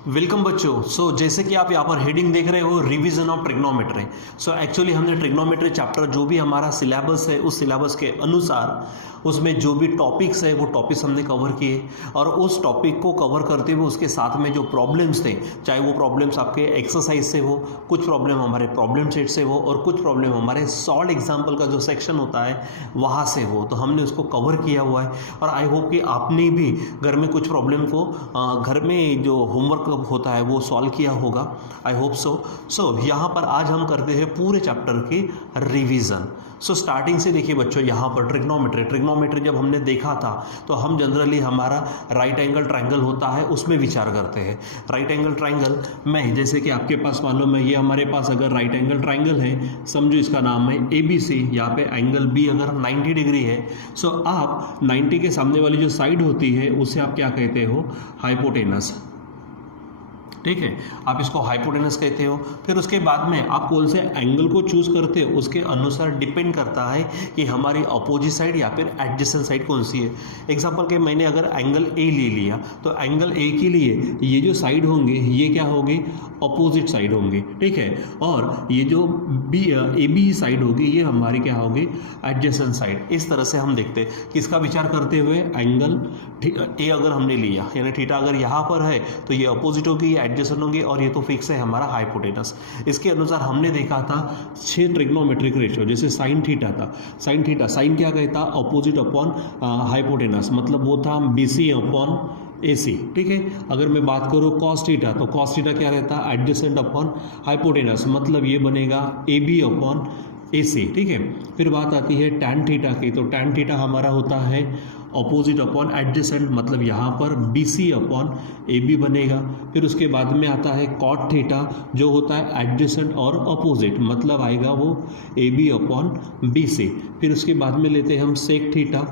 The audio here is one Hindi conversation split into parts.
वेलकम बच्चों। जैसे कि आप यहाँ पर हेडिंग देख रहे हो, रिवीजन ऑफ ट्रिग्नोमेट्री। एक्चुअली हमने ट्रिग्नोमेट्री चैप्टर जो भी हमारा सिलेबस है उस सिलेबस के अनुसार उसमें जो भी टॉपिक्स है वो टॉपिक्स हमने कवर किए, और उस टॉपिक को कवर करते हुए उसके साथ में जो प्रॉब्लम्स थे, चाहे वो प्रॉब्लम्स आपके एक्सरसाइज से हो, कुछ प्रॉब्लम हमारे प्रॉब्लम सेट से हो, और कुछ प्रॉब्लम हमारे सॉल्व एग्जाम्पल का जो सेक्शन होता है वहाँ से हो, तो हमने उसको कवर किया हुआ है। और आई होप कि आपने भी घर में कुछ प्रॉब्लम को घर में जो होमवर्क होता है वो सॉल्व किया होगा। आई होप सो यहाँ पर आज हम करते हैं पूरे चैप्टर की रिवीजन। स्टार्टिंग से देखिए बच्चों, यहाँ पर ट्रिग्नोमेट्री जब हमने देखा था तो हम जनरली हमारा राइट एंगल ट्रायंगल होता है उसमें विचार करते हैं। राइट एंगल ट्रायंगल में जैसे कि आपके पास मालूम है, ये हमारे पास अगर राइट एंगल ट्रायंगल है, समझो इसका नाम है ABC, यहाँ पे एंगल B अगर 90 डिग्री है, आप 90 के सामने वाली जो साइड होती है उसे आप क्या कहते हो? हाइपोटेनस। ठीक है, आप इसको हाइपोटेनस कहते हो। फिर उसके बाद में आप कौन से एंगल को चूज करते हो उसके अनुसार डिपेंड करता है कि हमारी अपोजिट साइड या फिर एडजेसेंट साइड कौन सी है। एग्जांपल के मैंने अगर एंगल ए ले लिया तो एंगल ए के लिए ये जो साइड होंगे ये क्या होंगे? अपोजिट साइड होंगे। ठीक है, और ये जो AB साइड होगी ये हमारी क्या होगी? Adjacent side. इस तरह से हम देखते हैं कि इसका विचार करते हुए एंगल ए अगर हमने लिया, यानी थीटा अगर यहाँ पर है तो ये अपोजिट होगी, एडजेसेंट होंगे, और ये तो फिक्स है हमारा हाइपोटेनस। इसके अनुसार हमने देखा था 6 ट्रिग्नोमेट्रिक रेशियो, जैसे साइन थीटा था। साइन क्या कहता? अपोजिट अपॉन हाइपोटेनस, मतलब वो था BC अपॉन AC। ठीक है, अगर मैं बात करूँ कॉस थीटा, तो कॉस थीटा क्या रहता? एडजेसेंट अपॉन हाइपोटेनस, मतलब ये बनेगा AB अपॉन AC। ठीक है, फिर बात आती है टैन थीटा की, तो टैन थीटा हमारा होता है अपोजिट अपॉन एडजेसेंट, मतलब यहाँ पर BC अपॉन AB बनेगा। फिर उसके बाद में आता है कॉट थीटा, जो होता है एडजेसेंट और अपोजिट, मतलब आएगा वो AB अपॉन BC। फिर उसके बाद में लेते हैं हम सेक थीटा।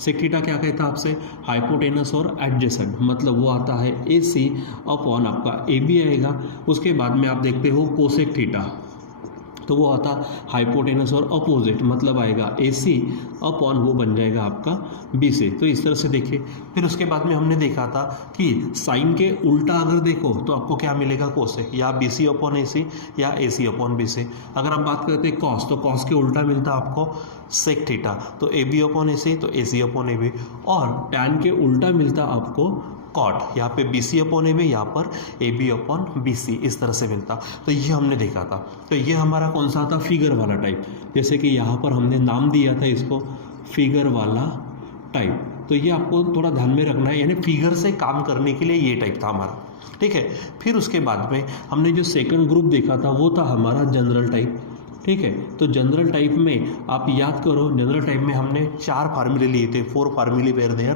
सेक थीटा क्या कहता है आपसे? हाइपोटेनस और एडजेसेंट, मतलब वो आता है AC अपॉन आपका AB आएगा। उसके बाद में आप देखते हो कोसेक थीटा, तो वो आता हाइपोटेनस और अपोजिट, मतलब आएगा AC अपॉन वो बन जाएगा आपका BC। तो इस तरह से देखिए। फिर उसके बाद में हमने देखा था कि साइन के उल्टा अगर देखो तो आपको क्या मिलेगा? कोसेक, या BC अपॉन AC या AC अपॉन BC। अगर आप बात करते हैं कॉस, तो कॉस के उल्टा मिलता आपको सेक थीटा, तो AB अपॉन AC, तो AC अपॉन AB। और टैन के उल्टा मिलता आपको कॉट, यहाँ पे BC अपॉन AB, यहाँ पर AB अपॉन BC, इस तरह से मिलता। तो ये हमने देखा था। तो ये हमारा कौन सा था? फिगर वाला टाइप। जैसे कि यहाँ पर हमने नाम दिया था इसको फिगर वाला टाइप। तो ये आपको थोड़ा ध्यान में रखना है, यानी फिगर से काम करने के लिए ये टाइप था हमारा। ठीक है, फिर उसके बाद में हमने जो सेकंड ग्रुप देखा था वो था हमारा जनरल टाइप। ठीक है, तो जनरल टाइप में आप याद करो, जनरल टाइप में हमने 4 फार्मूले लिए थे, 4 फार्मूले were there.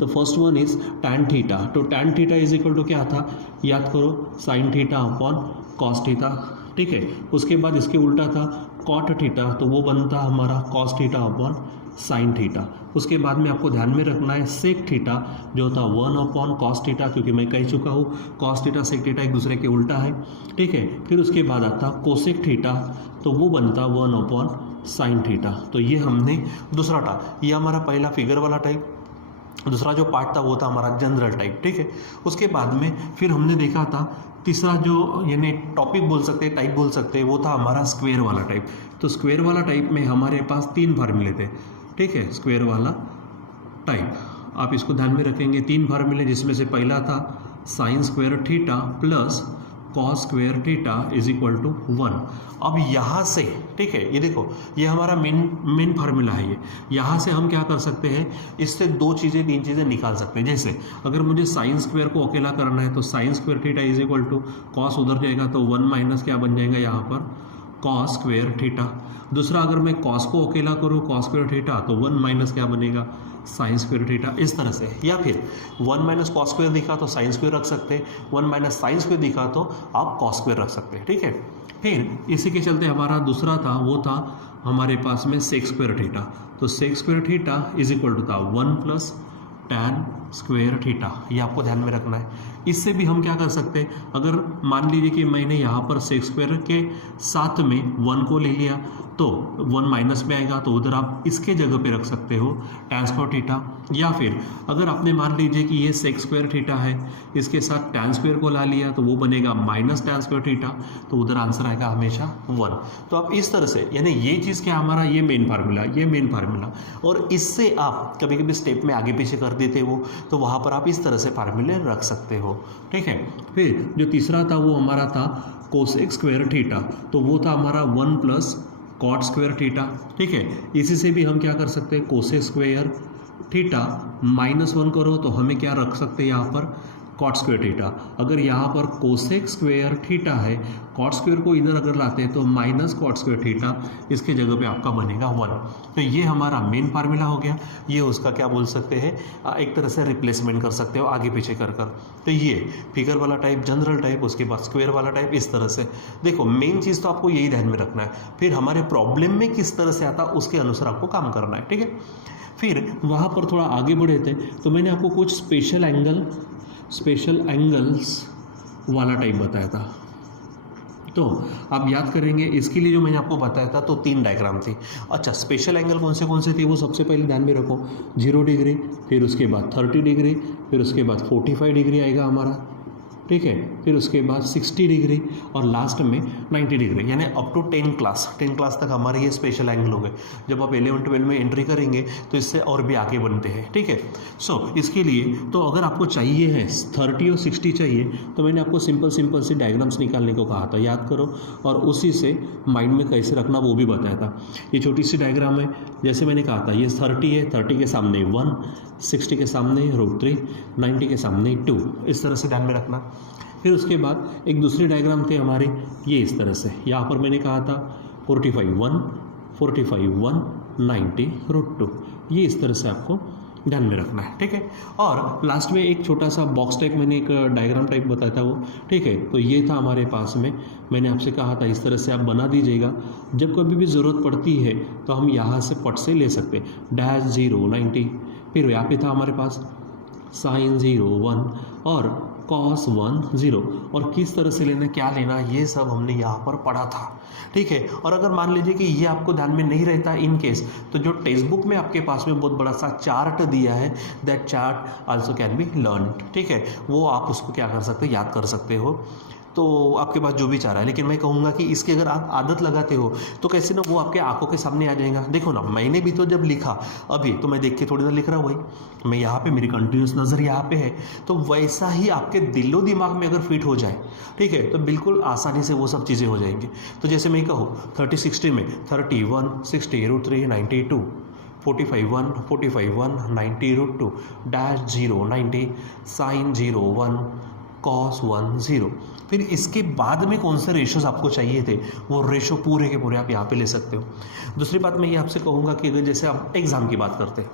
The first one is tan theta, तो tan theta is equal to क्या था? याद करो, sine theta upon cos theta. ठीक है, उसके बाद इसके उल्टा था कॉट थीटा, तो वो बनता हमारा cos theta upon sine theta. उसके बाद में आपको ध्यान में रखना है सेक थीटा, जो था 1 अपॉन कॉस थीटा, क्योंकि मैं कह चुका हूँ कॉस थीटा सेक थीटा एक दूसरे के उल्टा है। ठीक है, फिर उसके बाद आता कोसेक थीटा, तो वो बनता 1 अपॉन साइन थीटा। तो ये हमने दूसरा था, ये हमारा पहला फिगर वाला टाइप। दूसरा जो पार्ट था वो था हमारा जनरल टाइप। ठीक है, उसके बाद में फिर हमने देखा था तीसरा जो यानी टॉपिक बोल सकते हैं, टाइप बोल सकते हैं, वो था हमारा स्क्वायर वाला टाइप। तो स्क्वायर वाला टाइप में हमारे पास 3 फार्मूले थे। ठीक है, स्क्वायर वाला टाइप आप इसको ध्यान में रखेंगे, 3 फार्मूले, जिसमें से पहला था sine square theta plus cos square theta is equal to 1। अब यहाँ से, ठीक है, ये देखो, ये हमारा मेन फार्मूला है। ये यहाँ से हम क्या कर सकते हैं? इससे 2 चीज़ें 3 चीज़ें निकाल सकते हैं। जैसे अगर मुझे साइन स्क्वायर को अकेला करना है तो sine square theta is equal to cos, उधर जाएगा तो 1 माइनस क्या बन जाएगा यहाँ पर? Cos square theta. दूसरा, अगर मैं कॉस को अकेला करूँ कॉस स्क्वायर थीटा, तो 1 माइनस क्या बनेगा? Sign square theta. इस तरह से, या फिर 1 माइनस कॉस स्क्वायर दिखा तो साइन स्क्वायर रख सकते हैं, 1 माइनस साइन स्क्वायर दिखा तो आप कॉस स्क्वायर रख सकते हैं। ठीक है, फिर इसी के चलते हमारा दूसरा था वो था हमारे पास में सेक स्क्वायर थीटा। तो sec square theta is equal to था 1 प्लस टैन स्क्वायर थीटा, ये आपको ध्यान में रखना है। इससे भी हम क्या कर सकते हैं, अगर मान लीजिए कि मैंने यहाँ पर सेक स्क्वायर के साथ में 1 को ले लिया तो 1 माइनस में आएगा, तो उधर आप इसके जगह पे रख सकते हो tan स्क्वायर थीटा। या फिर अगर आपने मान लीजिए कि ये सेक स्क्वायर थीटा है, इसके साथ tan स्क्वायर को ला लिया तो वो बनेगा माइनस tan स्क्वायर थीटा, तो उधर आंसर आएगा हमेशा 1। तो आप इस तरह से, यानी ये चीज़ क्या हमारा, ये मेन फार्मूला, ये मेन फार्मूला, और इससे आप कभी कभी स्टेप में आगे पीछे कर देते हो तो वहाँ पर आप इस तरह से फार्मूले रख सकते हो, ठीक है। फिर जो तीसरा था वो हमारा था कोसेक स्क्वायर थीटा, तो वो था हमारा 1 प्लस कॉट स्क्वायर थीटा, ठीक है। इसी से भी हम क्या कर सकते हैं, कोसेक स्क्वायर थीटा -1 करो तो हमें क्या रख सकते हैं यहाँ पर, कॉट स्क्वायर थीटा। अगर यहाँ पर कोसेक स्क्वायर थीटा है, कॉट स्क्वायर को इधर अगर लाते हैं तो माइनस कॉट स्क्वायर थीटा, इसके जगह पे आपका बनेगा 1। तो ये हमारा मेन फार्मूला हो गया, ये उसका क्या बोल सकते हैं, एक तरह से रिप्लेसमेंट कर सकते हो आगे पीछे कर कर। तो ये फिगर वाला टाइप, जनरल टाइप, उसके बाद स्क्वायर वाला टाइप, इस तरह से देखो। मेन चीज़ तो आपको यही ध्यान में रखना है, फिर हमारे प्रॉब्लम में किस तरह से आता उसके अनुसार आपको काम करना है, ठीक है। फिर वहाँ पर थोड़ा आगे बढ़े थे तो मैंने आपको कुछ स्पेशल एंगल्स वाला टाइप बताया था। तो आप याद करेंगे, इसके लिए जो मैंने आपको बताया था तो 3 डायग्राम थी। अच्छा, स्पेशल एंगल कौन से थे वो सबसे पहले ध्यान में रखो, 0 डिग्री, फिर उसके बाद 30 डिग्री, फिर उसके बाद 45 डिग्री आएगा हमारा, ठीक है। फिर उसके बाद 60 डिग्री और लास्ट में 90 डिग्री, यानी अप टू 10 क्लास तक हमारे ये स्पेशल एंगल हो गए। जब आप 11-12 में एंट्री करेंगे तो इससे और भी आगे बनते हैं, ठीक है। सो इसके लिए तो अगर आपको चाहिए है 30 और 60 चाहिए तो मैंने आपको सिंपल सी डायग्राम्स निकालने को कहा था, याद करो, और उसी से माइंड में कैसे रखना वो भी बताया था। ये छोटी सी डायग्राम है, जैसे मैंने कहा था, ये 30 है, 30 के सामने 1, 60 के सामने √3, 90 के सामने 2, इस तरह से ध्यान में रखना। फिर उसके बाद एक दूसरी डायग्राम थे हमारे, ये इस तरह से, यहाँ पर मैंने कहा था 45 1, 90 √2, ये इस तरह से आपको ध्यान में रखना है, ठीक है। और लास्ट में एक छोटा सा बॉक्स टाइप मैंने एक डायग्राम टाइप बताया था वो, ठीक है। तो ये था हमारे पास में, मैंने आपसे कहा था इस तरह से आप बना दीजिएगा, जब कभी भी ज़रूरत पड़ती है तो हम यहाँ से पट से ले सकते हैं, -0 90, फिर यहाँ पे था हमारे पास sin 0 1 और cos 1 0, और किस तरह से लेना, क्या लेना, ये सब हमने यहाँ पर पढ़ा था, ठीक है। और अगर मान लीजिए कि ये आपको ध्यान में नहीं रहता इन केस, तो जो टेक्स्ट बुक में आपके पास में बहुत बड़ा सा चार्ट दिया है, that chart also can be learn, ठीक है। वो आप उसको क्या कर सकते हो, याद कर सकते हो, तो आपके पास जो भी चाह रहा है। लेकिन मैं कहूँगा कि इसकी अगर आप आदत लगाते हो तो कैसे ना वो आपके आंखों के सामने आ जाएगा। देखो ना, मैंने भी तो जब लिखा अभी तो मैं देख के थोड़ी देर लिख रहा हूँ, भाई मैं यहाँ पे, मेरी कंटिन्यूस नज़र यहाँ पे है, तो वैसा ही आपके दिलो दिमाग में अगर फिट हो जाए, ठीक है, तो बिल्कुल आसानी से वो सब चीज़ें हो जाएंगी। तो जैसे मैं कहूँ 30-60 में 31 60 √3 92, 45 1 90 √2, -0 90, sin 0 1, cos 1 0। फिर इसके बाद में कौन से रेशोज आपको चाहिए थे, वो रेशो पूरे के पूरे आप यहाँ पे ले सकते हो। दूसरी बात मैं ये आपसे कहूँगा कि अगर जैसे आप एग्ज़ाम की बात करते हैं,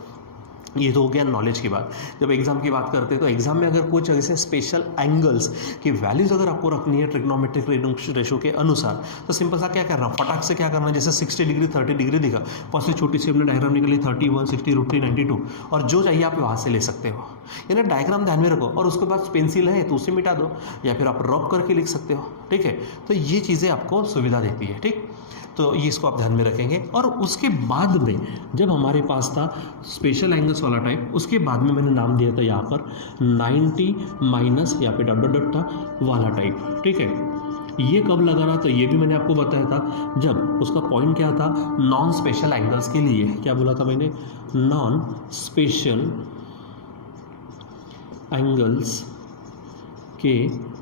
ये तो हो गया नॉलेज की बात। जब एग्जाम की बात करते हैं तो एग्जाम में अगर कुछ ऐसे स्पेशल एंगल्स की वैल्यूज अगर आपको रखनी है ट्रिग्नोमेट्रिक रेशो के अनुसार, तो सिंपल सा क्या करना, फटाक से क्या करना, जैसे 60 डिग्री 30 डिग्री दिखा, फर्स्ट छोटी सी हमने डायग्राम निकली 31 60 √3 92, और जो चाहिए आप वहाँ से ले सकते हो। यानी डायग्राम ध्यान में रखो, और उसके बाद पेंसिल है तो उसे मिटा दो, या फिर आप रब करके लिख सकते हो, ठीक है। तो ये चीज़ें आपको सुविधा देती है, ठीक। तो ये इसको आप ध्यान में रखेंगे। और उसके बाद में जब हमारे पास था स्पेशल एंगल्स वाला टाइप, उसके बाद में मैंने नाम दिया था यहाँ पर 90 माइनस यहाँ पे डॉट था वाला टाइप, ठीक है। ये कब लगाना, तो ये भी मैंने आपको बताया था, जब उसका पॉइंट क्या था, नॉन स्पेशल एंगल्स के लिए। क्या बोला था मैंने, नॉन स्पेशल एंगल्स के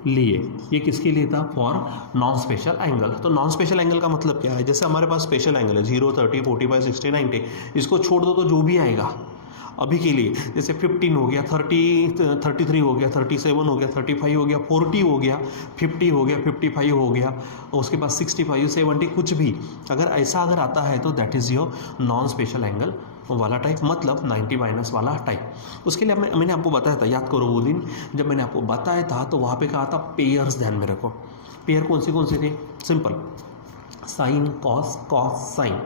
लिए। ये किसके लिए था, फॉर नॉन स्पेशल एंगल। तो नॉन स्पेशल एंगल का मतलब क्या है, जैसे हमारे पास स्पेशल एंगल है 0 30 45 60 90, इसको छोड़ दो तो जो भी आएगा अभी के लिए, जैसे 15 हो गया, 33 हो गया, 37 हो गया, 35 हो गया, 40 हो गया, 50 हो गया, 55 हो गया, और उसके बाद 65 70 कुछ भी अगर ऐसा अगर आता है तो that is your non special angle वाला टाइप, मतलब 90 माइनस वाला टाइप। उसके लिए मैंने आपको बताया था, याद करो वो दिन जब मैंने आपको बताया था तो वहाँ पे कहा था पेयर्स ध्यान में रखो। पेयर कौन सी थी, simple, sine cos sine,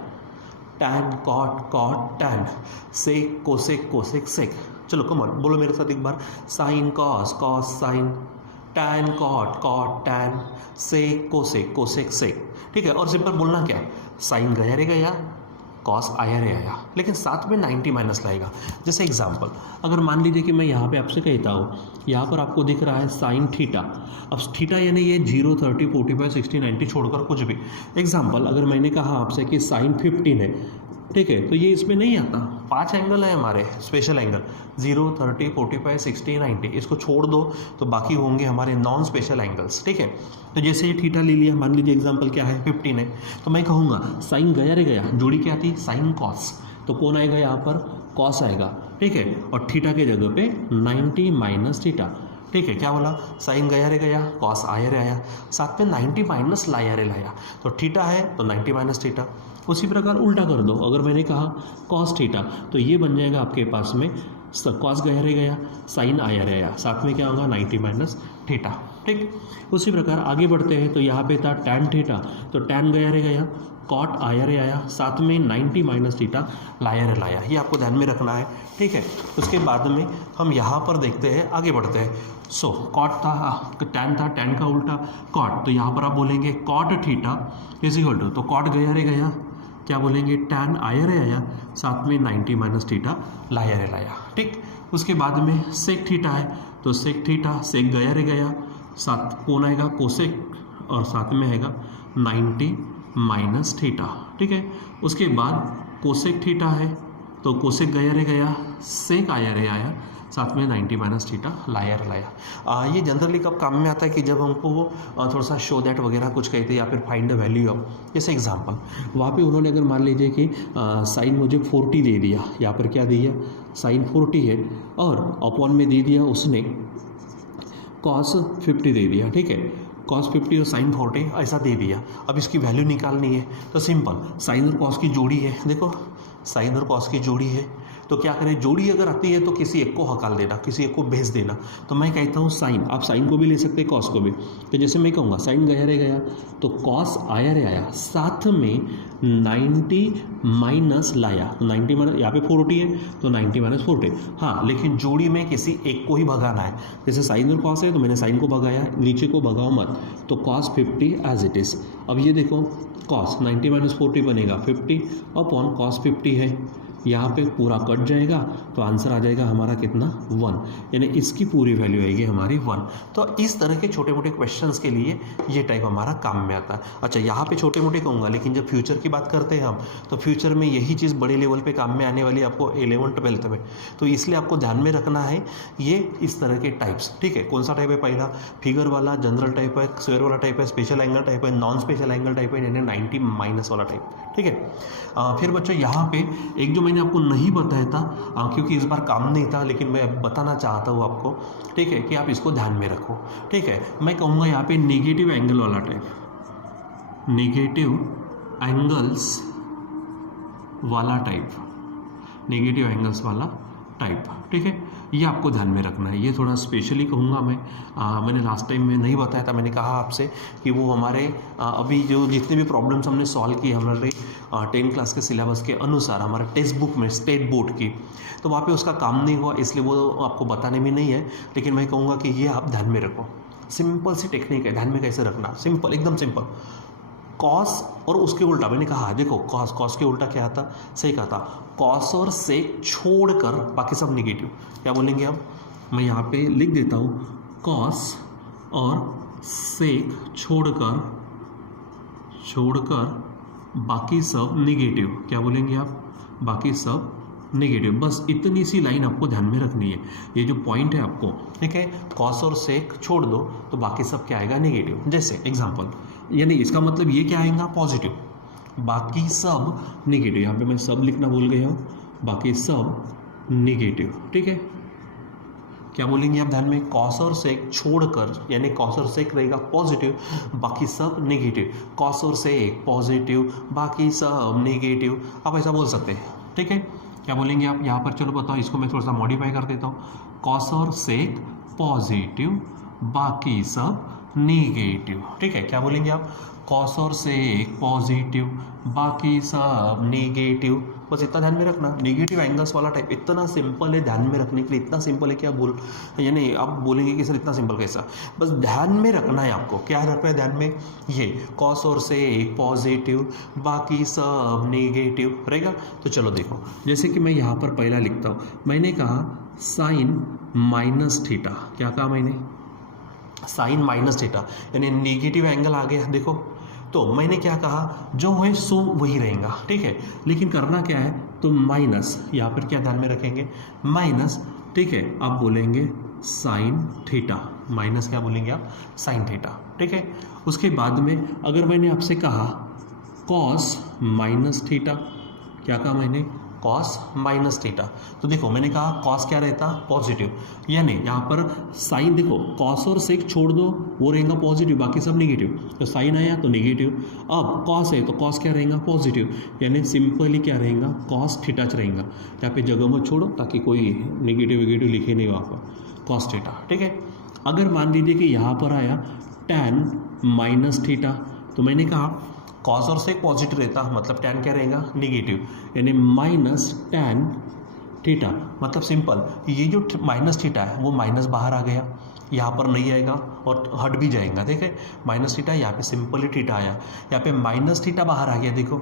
tan cot tan, sec cosec sec, चलो कमॉन बोलो मेरे साथ एक बार, sine cos, cos sine, tan cot, cot tan, sec cosec, cosec sec, ठीक है। और सिंपल बोलना क्या, साइन गया रे गया, कॉस आया रे आया, लेकिन साथ में 90 माइनस लाएगा। जैसे एग्जांपल, अगर मान लीजिए कि मैं यहाँ पे आपसे कहता हूँ, यहाँ पर आपको दिख रहा है साइन थीटा, अब थीटा यानी ये 0, 30, 45, 60, 90 छोड़कर कुछ भी। एग्जांपल अगर मैंने कहा आपसे कि साइन 15 है, ठीक है, तो ये इसमें नहीं आता, 5 एंगल है हमारे स्पेशल एंगल, 0, 30, 45, 60, 90, इसको छोड़ दो तो बाकी होंगे हमारे नॉन स्पेशल एंगल्स, ठीक है। तो जैसे ये थीटा ले लिया, मान लीजिए एग्जांपल क्या है 15 है, तो मैं कहूँगा साइन गया रे गया, जोड़ी क्या थी साइन कॉस, तो कौन आएगा यहाँ पर कॉस आएगा, ठीक है, और थीटा के जगह पे 90 माइनस थीटा, ठीक है। क्या बोला, साइन गया रे गया, कॉस आया रे आया, साथ में 90 माइनस लाया रे लाया, तो थीटा है तो 90 माइनस थीटा। उसी प्रकार उल्टा कर दो, अगर मैंने कहा कॉस थीटा, तो ये बन जाएगा आपके पास में कॉस गया रे गया, साइन आया रे आया, साथ में क्या होगा 90 माइनस थीटा, ठीक। उसी प्रकार आगे बढ़ते हैं, तो यहाँ पे था टैन थीटा, तो टैन गया रे गया, कॉट आया रे आया, साथ में 90 माइनस थीटा लाया रे लाया, ये आपको ध्यान में रखना है, ठीक है। उसके बाद में हम यहाँ पर देखते हैं, आगे बढ़ते हैं। सो कॉट था, टैन था, टैन का उल्टा कॉट, तो यहाँ पर आप बोलेंगे cot theta is equal to, तो कॉट गया रे गया, क्या बोलेंगे टैन आया रे आया, साथ में 90 माइनस थीटा लाया रे लाया, ठीक। उसके बाद में सेक थीटा है, तो सेक थीटा, सेक गया रे गया, साथ कौन आएगा कोसेक, और साथ में आएगा 90 माइनस थीटा, ठीक है। उसके बाद कोसेक थीटा है, तो कोसेक गया रे गया, सेक आया रे आया, साथ में 90 माइनस थीटा लाया रे लाया। ये जनरली कब काम में आता है कि जब हमको वो थोड़ा सा शो दैट वगैरह कुछ कहते हैं, या फिर फाइंड द वैल्यू ऑफ, जैसे एग्जांपल वहाँ पे उन्होंने अगर मान लीजिए कि साइन मुझे 40 दे दिया, यहाँ पर क्या दिया साइन 40 है, और अपॉन में दे दिया उसने कॉस 50 दे दिया, ठीक है, कॉस 50 और साइन 40 ऐसा दे दिया। अब इसकी वैल्यू निकालनी है, तो सिंपल साइन और कॉस की जोड़ी है, देखो साइन और कॉस की जोड़ी है, तो क्या करें, जोड़ी अगर आती है तो किसी एक को हकाल देना, किसी एक को भेज देना। तो मैं कहता हूँ साइन, आप साइन को भी ले सकते हैं कॉस को भी, तो जैसे मैं कहूँगा साइन गया रे गया, तो कॉस आया रे आया, साथ में 90 माइनस लाया, तो 90 माइनस, यहाँ पे 40 है तो 90 माइनस 40, हाँ, लेकिन जोड़ी में किसी एक को ही भगाना है। जैसे साइन और कॉस है तो मैंने साइन को भगाया, नीचे को भगाओ मत, तो कॉस 50 एज इट इज़। अब ये देखो कॉस 90 माइनस 40 बनेगा 50 अपॉन कॉस 50 है, यहाँ पे पूरा कट जाएगा, तो आंसर आ जाएगा हमारा कितना 1, यानी इसकी पूरी वैल्यू आएगी हमारी 1। तो इस तरह के छोटे मोटे क्वेश्चंस के लिए ये टाइप हमारा काम में आता है। अच्छा, यहाँ पे छोटे मोटे कहूँगा, लेकिन जब फ्यूचर की बात करते हैं हम, तो फ्यूचर में यही चीज़ बड़े लेवल पे काम में आने वाली है आपको 11th 12th में, तो इसलिए आपको ध्यान में रखना है ये इस तरह के टाइप्स, ठीक है। कौन सा टाइप है, पहला फिगर वाला, जनरल टाइप है, स्क्वायर वाला टाइप है, स्पेशल एंगल टाइप है, नॉन स्पेशल एंगल टाइप है, यानी 90 माइनस वाला टाइप, ठीक है। फिर बच्चों यहाँ पे एक जो मैंने आपको नहीं बताया था, क्योंकि इस बार काम नहीं था, लेकिन मैं बताना चाहता हूँ आपको, ठीक है, कि आप इसको ध्यान में रखो, ठीक है। मैं कहूँगा यहाँ पे नेगेटिव एंगल वाला टाइप, नेगेटिव एंगल्स वाला टाइप, नेगेटिव एंगल्स वाला टाइप, ठीक है, ये आपको ध्यान में रखना है। ये थोड़ा स्पेशली कहूँगा मैं, मैंने लास्ट टाइम में नहीं बताया था, मैंने कहा आपसे कि वो हमारे अभी जो जितने भी प्रॉब्लम्स हमने सॉल्व किए हमारे 10 क्लास के सिलेबस के अनुसार हमारे टेक्स्ट बुक में स्टेट बोर्ड की, तो वहाँ पे उसका काम नहीं हुआ, इसलिए वो आपको बताने में नहीं है, लेकिन मैं कहूँगा कि ये आप ध्यान में रखो। सिंपल सी टेक्निक है, ध्यान में कैसे रखना, सिंपल, एकदम सिंपल। कॉस और उसके उल्टा, मैंने कहा देखो कॉस, कॉस के उल्टा क्या आता, सेक आता, कॉस और सेक छोड़कर बाकी सब निगेटिव, क्या बोलेंगे अब, मैं यहाँ पे लिख देता हूँ, कॉस और सेक छोड़कर बाकी सब निगेटिव, क्या बोलेंगे आप, बाकी सब नेगेटिव। बस इतनी सी लाइन आपको ध्यान में रखनी है, ये जो पॉइंट है आपको, ठीक है। कॉस और सेक छोड़ दो तो बाकी सब क्या आएगा, नेगेटिव। जैसे एग्जांपल, यानी इसका मतलब ये क्या आएगा, पॉजिटिव, बाकी सब नेगेटिव, यहाँ पे मैं सब लिखना भूल गया हूँ, बाकी सब नेगेटिव, ठीक है। क्या बोलेंगे आप ध्यान में, कॉस और सेक छोड़कर, यानी कॉस और सेक रहेगा पॉजिटिव, बाकी सब नेगेटिव, कॉस और सेक पॉजिटिव, बाकी सब नेगेटिव, आप ऐसा बोल सकते हैं, ठीक है। क्या बोलेंगे आप यहाँ पर, चलो बताओ, इसको मैं थोड़ा सा मॉडिफाई कर देता हूँ, कॉस और सेक पॉजिटिव, बाकी सब निगेटिव। ठीक है, क्या बोलेंगे आप, कॉस और सेक पॉजिटिव, बाकी सब निगेटिव। बस इतना ध्यान में रखना, निगेटिव एंगल्स वाला टाइप इतना सिंपल है, ध्यान में रखने के लिए इतना सिंपल है कि आप यानी आप बोलेंगे कि सर इतना सिंपल कैसा। बस ध्यान में रखना है आपको, क्या रखना है ध्यान में, ये कॉस और सेक पॉजिटिव, बाकी सब निगेटिव रहेगा। तो चलो देखो, जैसे कि मैं यहाँ पर पहला लिखता हूँ, मैंने कहा साइन माइनस थीटा। क्या कहा मैंने, साइन माइनस थीटा, यानी नेगेटिव एंगल आ गया। देखो तो मैंने क्या कहा, जो है सो वही रहेगा। ठीक है, लेकिन करना क्या है, तो माइनस, यहाँ पर क्या ध्यान में रखेंगे, माइनस। ठीक है, आप बोलेंगे साइन थीटा, माइनस क्या बोलेंगे आप, साइन थीटा। ठीक है, उसके बाद में अगर मैंने आपसे कहा कॉस माइनस थीटा, क्या कहा मैंने, कॉस माइनस थीटा, तो देखो मैंने कहा कॉस क्या रहता, पॉजिटिव, यानी यहाँ पर साइन, देखो कॉस और सेक छोड़ दो, वो रहेगा पॉजिटिव, बाकी सब नेगेटिव। तो साइन आया तो नेगेटिव, अब कॉस है तो कॉस क्या रहेगा, पॉजिटिव, यानी सिंपली क्या रहेगा, कॉस थीटाच रहेगा। यहाँ पे जगह मत छोड़ो ताकि कोई नेगेटिव लिखे नहीं वहाँ पर, कॉस थीटा। ठीक है, अगर मान लीजिए कि यहाँ पर आया टैन माइनस थीटा, तो मैंने कहा कॉस और सेक पॉजिटिव रहता, मतलब टैन क्या रहेगा, निगेटिव, यानी माइनस टैन थीटा। मतलब सिंपल, ये जो माइनस थीटा है वो माइनस बाहर आ गया, यहाँ पर नहीं आएगा और हट भी जाएगा। देखे माइनस थीटा, यहाँ पे सिंपली थीटा आया, यहाँ पे माइनस थीटा बाहर आ गया। देखो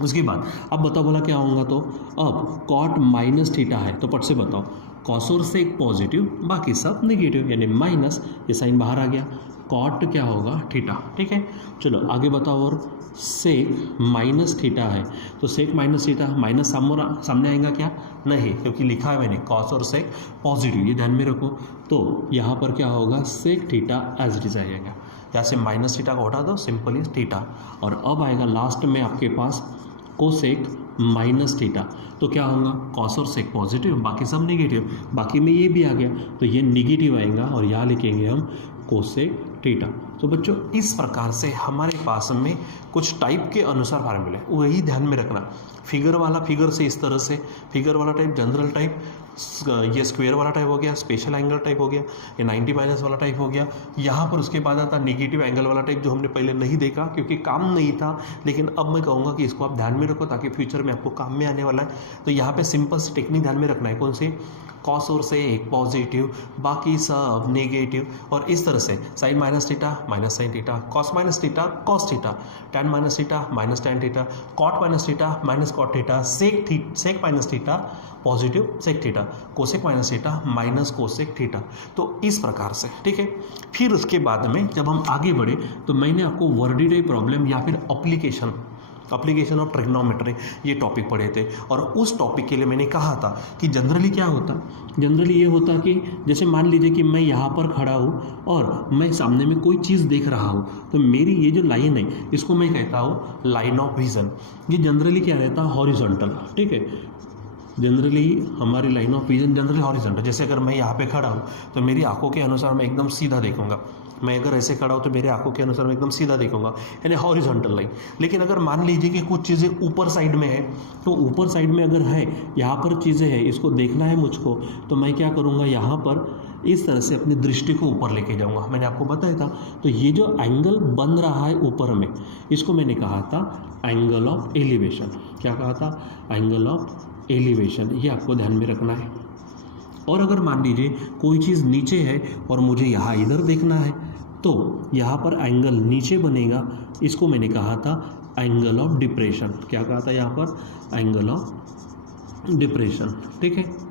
उसके बाद अब बताओ बोला क्या होगा, तो अब कॉट माइनस थीटा है तो पट से बताओ, कॉस और सेक पॉजिटिव, बाकी सब नेगेटिव, यानी माइनस, ये साइन बाहर आ गया, कॉट क्या होगा, थीटा। ठीक है, चलो आगे बताओ, और सेक माइनस थीटा है तो सेक माइनस थीटा, माइनस सामने आएगा क्या, नहीं, क्योंकि लिखा है मैंने कॉस और सेक पॉजिटिव, ये ध्यान में रखो। तो यहाँ पर क्या होगा, sec theta as it is आएगा, यहाँ से माइनस थीटा को हटा दो, सिंपली थीटा। और अब आएगा लास्ट में आपके पास कोसेक माइनस थीटा, तो क्या होगा, कॉस और सेक पॉजिटिव, बाकी सब नेगेटिव, बाकी में ये भी आ गया तो ये नेगेटिव आएगा और यहाँ लिखेंगे हम कोसेक थीटा। तो बच्चों इस प्रकार से हमारे पास में कुछ टाइप के अनुसार फार्मूले, वही ध्यान में रखना, फिगर वाला फिगर से इस तरह से, फिगर वाला टाइप जनरल टाइप, ये स्क्वायर वाला टाइप हो गया, स्पेशल एंगल टाइप हो गया, ये 90 माइनस वाला टाइप हो गया। यहाँ पर उसके बाद आता नेगेटिव एंगल वाला टाइप, जो हमने पहले नहीं देखा क्योंकि काम नहीं था, लेकिन अब मैं कहूँगा कि इसको आप ध्यान में रखो ताकि फ्यूचर में आपको काम में आने वाला है। तो यहाँ पे सिंपल से टेक्निक ध्यान में रखना है, कौन सी, कॉस और सेक पॉजिटिव, बाकी सब नेगेटिव, और इस तरह से sine minus theta minus sine theta, cos minus theta cos theta, tan minus theta minus tan theta, cot minus theta minus cot theta, sec minus theta positive sec theta, cosec minus theta minus cosec theta. तो इस प्रकार से, ठीक है। फिर उसके बाद में जब हम आगे बढ़े तो मैंने आपको वर्डिडे प्रॉब्लम या फिर एप्लीकेशन ऑफ ट्रिग्नोमेट्री ये टॉपिक पढ़े थे, और उस टॉपिक के लिए मैंने कहा था कि जनरली क्या होता, जनरली ये होता कि जैसे मान लीजिए कि मैं यहाँ पर खड़ा हूँ और मैं सामने में कोई चीज़ देख रहा हूँ, तो मेरी ये जो लाइन है इसको मैं कहता हूँ लाइन ऑफ विजन। ये जनरली क्या रहता है, हॉरिजॉन्टल, ठीक है। जनरली हमारी line of vision generally horizontal, जैसे अगर मैं यहाँ पे खड़ा हूँ तो मेरी आंखों के अनुसार मैं एकदम सीधा देखूंगा, मैं अगर ऐसे खड़ा हूँ तो मेरे आंखों के अनुसार मैं एकदम सीधा देखूंगा, यानी हॉरिजॉन्टल लाइन। लेकिन अगर मान लीजिए कि कुछ चीज़ें ऊपर साइड में है, तो ऊपर साइड में अगर है, यहाँ पर चीज़ें हैं, इसको देखना है मुझको, तो मैं क्या करूँगा, यहाँ पर इस तरह से अपनी दृष्टि को ऊपर लेके जाऊँगा। मैंने आपको बताया था, तो ये जो एंगल बन रहा है ऊपर में, इसको मैंने कहा था एंगल ऑफ एलिवेशन। क्या कहा था, एंगल ऑफ एलिवेशन, ये आपको ध्यान में रखना है। और अगर मान लीजिए कोई चीज़ नीचे है और मुझे यहाँ इधर देखना है, तो यहाँ पर एंगल नीचे बनेगा, इसको मैंने कहा था एंगल ऑफ डिप्रेशन। क्या कहा था यहाँ पर, एंगल ऑफ डिप्रेशन, ठीक है।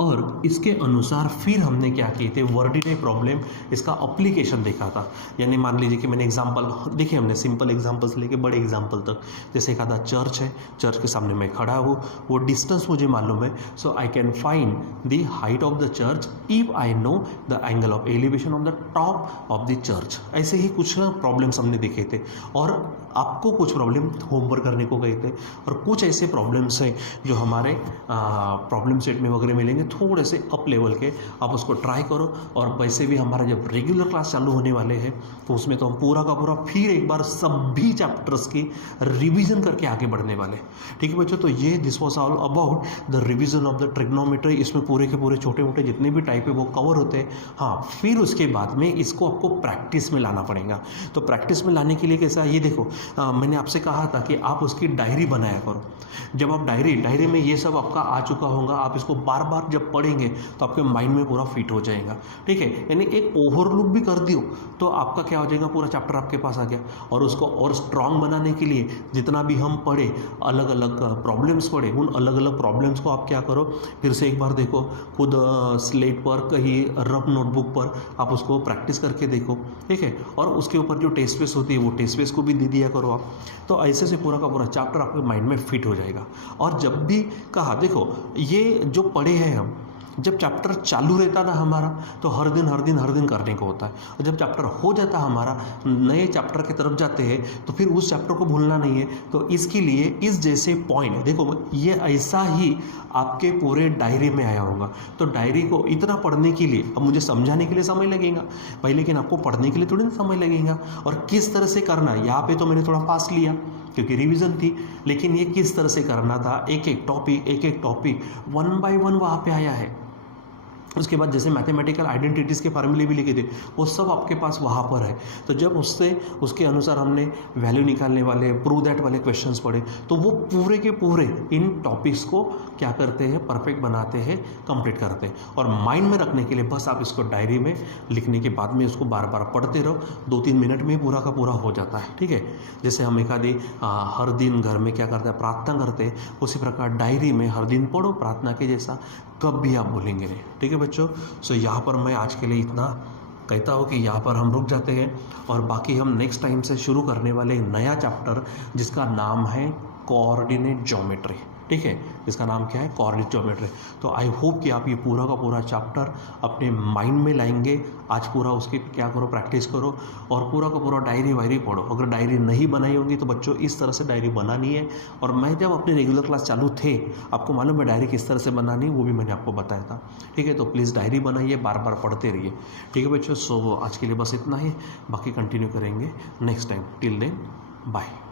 और इसके अनुसार फिर हमने क्या किए थे, वर्डिडे प्रॉब्लम, इसका अप्लीकेशन देखा था। यानी मान लीजिए कि मैंने एग्जांपल देखे, हमने सिंपल एग्जांपल से लेके बड़े एग्जांपल तक, जैसे एक आधा चर्च है, चर्च के सामने मैं खड़ा हूँ, वो डिस्टेंस मुझे मालूम है, so I can find the height of the church if I know the angle of elevation of the top of the church. ऐसे ही कुछ प्रॉब्लम्स हमने देखे थे, और आपको कुछ प्रॉब्लम होमवर्क करने को गए थे, और कुछ ऐसे प्रॉब्लम्स हैं जो हमारे प्रॉब्लम सेट में वगैरह मिलेंगे, थोड़े से अप लेवल के, आप उसको ट्राई करो। और वैसे भी हमारा जब रेगुलर क्लास चालू होने वाले हैं तो उसमें तो हम पूरा का पूरा फिर एक बार सभी चैप्टर्स की रिवीजन करके आगे बढ़ने वाले। ठीक है बच्चों, तो ये this was all about the revision of the trigonometry. इसमें पूरे के पूरे छोटे मोटे जितने भी टाइप है वो कवर होते हैं। हाँ, फिर उसके बाद में इसको आपको प्रैक्टिस में लाना पड़ेगा। तो प्रैक्टिस में लाने के लिए कैसा, ये देखो मैंने आपसे कहा था कि आप उसकी डायरी बनाया करो। जब आप डायरी में ये सब आपका आ चुका होगा, आप इसको बार बार जब पढ़ेंगे तो आपके माइंड में पूरा फिट हो जाएगा। ठीक है, यानी एक ओवरलुक भी कर दियो तो आपका क्या हो जाएगा, पूरा चैप्टर आपके पास आ गया। और उसको और स्ट्रांग बनाने के लिए जितना भी हम पढ़े, अलग अलग प्रॉब्लम्स पढ़े, उन अलग अलग प्रॉब्लम्स को आप क्या करो, फिर से एक बार देखो, खुद स्लेट पर कहीं रफ नोटबुक पर आप उसको प्रैक्टिस करके देखो। ठीक है, और उसके ऊपर जो टेस्ट पेज होती है वो टेस्ट पेज को भी दे दिया करो आप। तो ऐसे से पूरा का पूरा चैप्टर आपके माइंड में फिट हो जाएगा। और जब भी कहा, देखो ये जो पढ़े हैं हम, जब चैप्टर चालू रहता था हमारा तो हर दिन करने को होता है। और जब चैप्टर हो जाता हमारा, नए चैप्टर की तरफ जाते हैं तो फिर उस चैप्टर को भूलना नहीं है। तो इसके लिए इस जैसे पॉइंट देखो, ये ऐसा ही आपके पूरे डायरी में आया होगा। तो डायरी को इतना पढ़ने के लिए, अब मुझे समझाने के लिए समय लगेगा भाई, लेकिन आपको पढ़ने के लिए थोड़ी ना समय लगेगा। और किस तरह से करना, यहाँ पे तो मैंने थोड़ा पास लिया क्योंकि रिवीजन थी, लेकिन ये किस तरह से करना था, एक एक टॉपिक 1 बाय 1 वहाँ पे आया है। उसके बाद जैसे मैथमेटिकल आइडेंटिटीज़ के फार्मूले भी लिखे थे, वो सब आपके पास वहाँ पर है। तो जब उसके अनुसार हमने वैल्यू निकालने वाले, प्रूव दैट वाले क्वेश्चंस पढ़े, तो वो पूरे के पूरे इन टॉपिक्स को क्या करते हैं, परफेक्ट बनाते हैं, कंप्लीट करते हैं। और माइंड में रखने के लिए बस आप इसको डायरी में लिखने के बाद में उसको बार बार पढ़ते रहो, 2-3 मिनट में पूरा का पूरा हो जाता है। ठीक है, जैसे हम एक आधी हर दिन घर में क्या करते हैं, प्रार्थना करते हैं, उसी प्रकार डायरी में हर दिन पढ़ो प्रार्थना के जैसा, कभी आप भूलेंगे नहीं। ठीक है बच्चों, सो यहाँ पर मैं आज के लिए इतना कहता हूँ कि यहाँ पर हम रुक जाते हैं। और बाकी हम नेक्स्ट टाइम से शुरू करने वाले एक नया चैप्टर जिसका नाम है कोऑर्डिनेट ज्योमेट्री। ठीक है, इसका नाम क्या है, कोऑर्डिनेट ज्योमेट्री। तो आई होप कि आप ये पूरा का पूरा चैप्टर अपने माइंड में लाएंगे। आज पूरा उसकी क्या करो, प्रैक्टिस करो और पूरा का पूरा डायरी वायरी पढ़ो। अगर डायरी नहीं बनाई होगी तो बच्चों इस तरह से डायरी बनानी है। और मैं जब अपने रेगुलर क्लास चालू थे, आपको मालूम है डायरी किस तरह से बनानी, वो भी मैंने आपको बताया था। ठीक है, तो प्लीज़ डायरी बनाइए, बार बार पढ़ते रहिए। ठीक है बच्चों, सो आज के लिए बस इतना ही, बाकी कंटिन्यू करेंगे next time. Till then bye.